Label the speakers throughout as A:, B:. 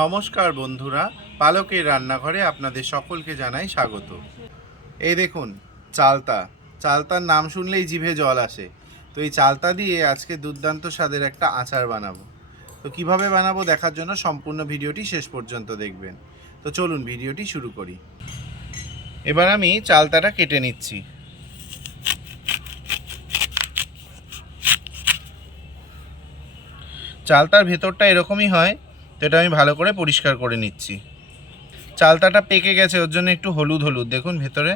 A: নমস্কার বন্ধুরা, পালকের রান্নাঘরে আপনাদের সকলকে জানাই স্বাগত। এই দেখুন, চালতা। চালতার নাম শুনলেই জিভে জল আসে। তো এই চালতা দিয়ে আজকে দুর্দান্ত স্বাদের একটা আচার বানাবো। তো কীভাবে বানাবো দেখার জন্য সম্পূর্ণ ভিডিওটি শেষ পর্যন্ত দেখবেন। তো চলুন ভিডিওটি শুরু করি। এবার আমি চালতাটা কেটে নিচ্ছি। চালতার ভেতরটা এরকমই হয় তো এটা আমি ভালো করে পরিষ্কার করে নিচ্ছি। চালতাটা পেকে গেছে, ওর জন্য একটু হলুদ হলুদ। দেখুন ভেতরে।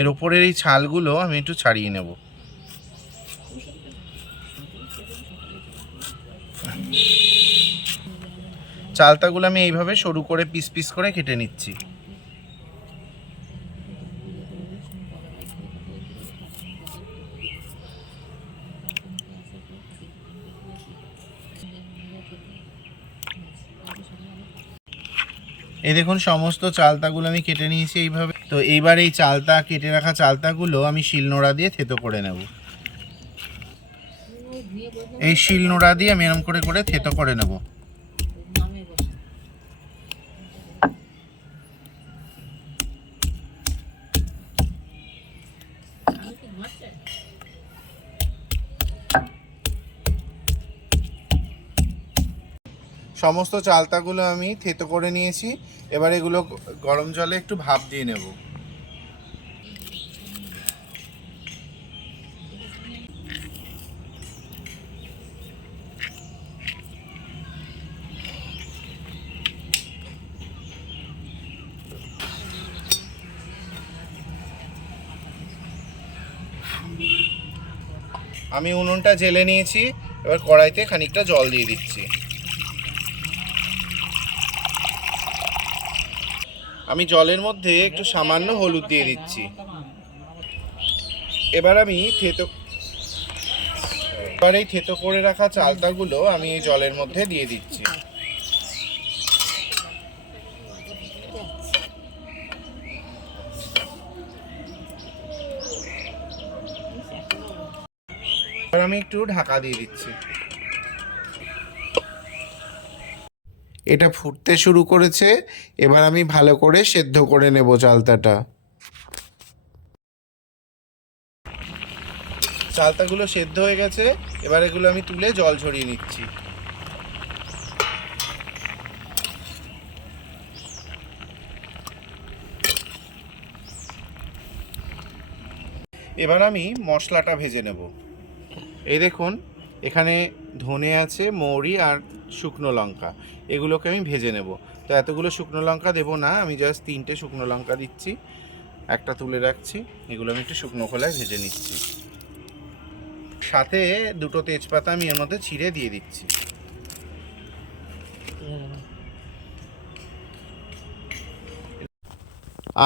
A: এর ওপরের এই ছালগুলো আমি একটু ছাড়িয়ে নেব। চালতাগুলো আমি এইভাবে সরু করে পিস পিস করে কেটে নিচ্ছি। এই দেখুন, সমস্ত চালতাগুলো আমি কেটে নিয়েছি এইভাবে। তো এইবার এই চালতা, কেটে রাখা চালতাগুলো আমি শিলনোড়া দিয়ে থেতো করে নেব। এই শিলনোড়া দিয়ে আমি এরম করে করে থেতো করে নেব। সমস্ত চালতাগুলো আমি থেতো করে নিয়েছি। এবার এগুলো গরম জলে একটু ভাপ দিয়ে নেব। আমি উনুনটা জেলে নিয়েছি, এবার কড়াইতে খানিকটা জল দিয়ে দিচ্ছি। আমি জলের মধ্যে একটু সামান্য হলুদ দিয়ে দিচ্ছি। এবার আমি থেতো, এবার এই থেতো করে রাখা চালতাগুলো আমি এই জলের মধ্যে দিয়ে দিচ্ছি এবার আমি একটু ঢাকা দিয়ে দিচ্ছি। এটা ফুটতে শুরু করেছে এবার আমি ভালো করে সেদ্ধ করে নেব চালতাটা। চালতাগুলো সেদ্ধ হয়ে গেছে এবার এগুলো আমি তুলে জল ঝরিয়ে নিচ্ছি। এবার আমি মশলাটা ভেজে নেব। এই দেখুন, এখানে ধনে আছে, মৌরি আর শুকনো লঙ্কা। এগুলোকে আমি ভেজে নেব। তো এতগুলো শুকনো লঙ্কা দেবো না, আমি জাস্ট তিনটে শুকনো লঙ্কা দিচ্ছি, একটা তুলে রাখছি, এগুলো আমি একটু শুকনো খোলায় ভেজে নিচ্ছি। সাথে দুটো তেজপাতা আমি এর মধ্যে ছিঁড়ে দিয়ে দিচ্ছি।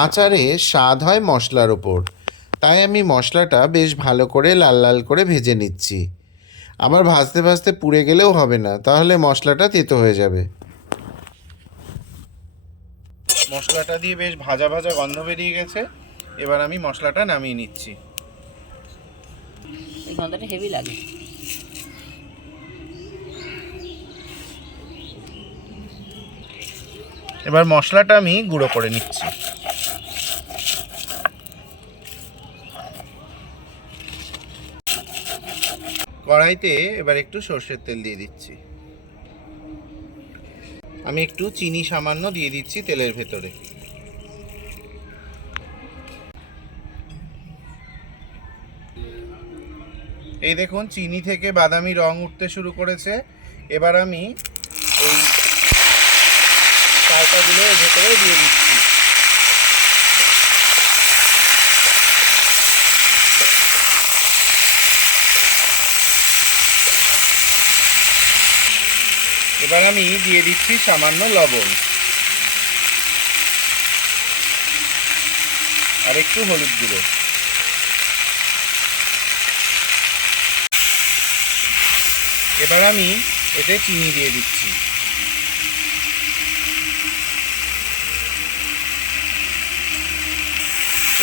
A: আচারে স্বাদ হয় মশলার ওপর তাই আমি মশলাটা বেশ ভালো করে লাল লাল করে ভেজে নিচ্ছি। আবার ভাজতে ভাজতে পুড়ে গেলেও হবে না তাহলে মশলাটা তেতো হয়ে যাবে। মশলাটা দিয়ে বেশ ভাজা ভাজা গন্ধ বেরিয়ে গেছে এবার আমি মশলাটা নামিয়ে নিচ্ছি।
B: এই গন্ধটা হেভি লাগে।
A: এবার মশলাটা আমি গুঁড়ো করে নিচ্ছি। কড়াইতে এবার একটু সর্ষের তেল দিয়ে দিচ্ছি। আমি একটু চিনি সামান্য দিয়ে দিচ্ছি তেলের ভেতরে। এই দেখুন, চিনি থেকে বাদামি রং উঠতে শুরু করেছে। এবার আমি এই এর ভেতরে দিয়ে দিচ্ছি। এবার আমি দিয়ে দিচ্ছি সামান্য লবণ। আর একটু হলুদ গুঁড়ো। এবার আমি এতে চিনি দিয়ে দিচ্ছি।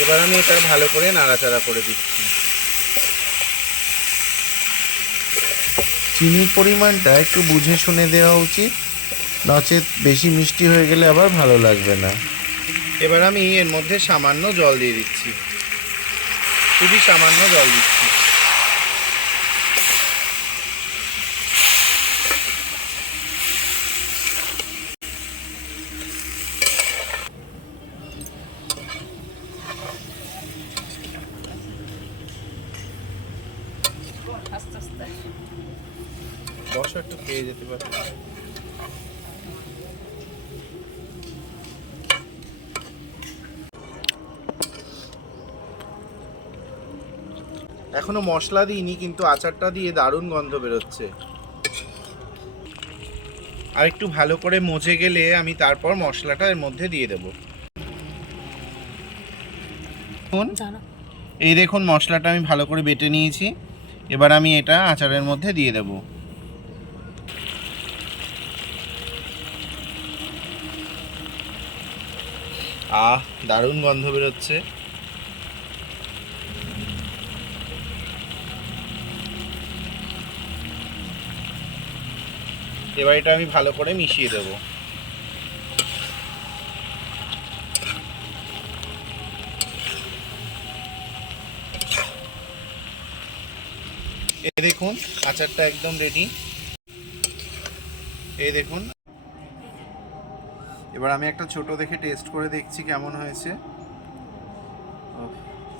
A: এবার আমি এটা ভালো করে নাড়াচাড়া করে দিচ্ছি। চিনির পরিমাণটা একটু বুঝে শুনে দেওয়া উচিত। নচেত বেশি মিষ্টি হয়ে গেলে আবার ভালো লাগবে না। এবার আমি এর মধ্যে সামান্য জল দিয়ে দিচ্ছি। খুবই সামান্য জল দিচ্ছি। একটু খেয়ে যেতে পারে। এখনও মশলা দিইনি কিন্তু আচারটা দিয়ে দারুণ গন্ধ বেরোচ্ছে। আর একটু ভালো করে মজে গেলে আমি তারপর মশলাটা এর মধ্যে দিয়ে দেবো। এই দেখুন মশলাটা আমি ভালো করে বেটে নিয়েছি। এবার আমি এটা আচারের মধ্যে দিয়ে দেব। আহ, দারুণ গন্ধ বেরোচ্ছে। এবার এটা আমি ভালো করে মিশিয়ে দেবো। এই দেখুন, আচারটা একদম রেডি এই দেখুন এবার আমি একটা ছোট দেখে টেস্ট করে দেখছি কেমন হয়েছে।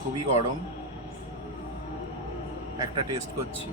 A: খুবই গরম। একটা টেস্ট করছি।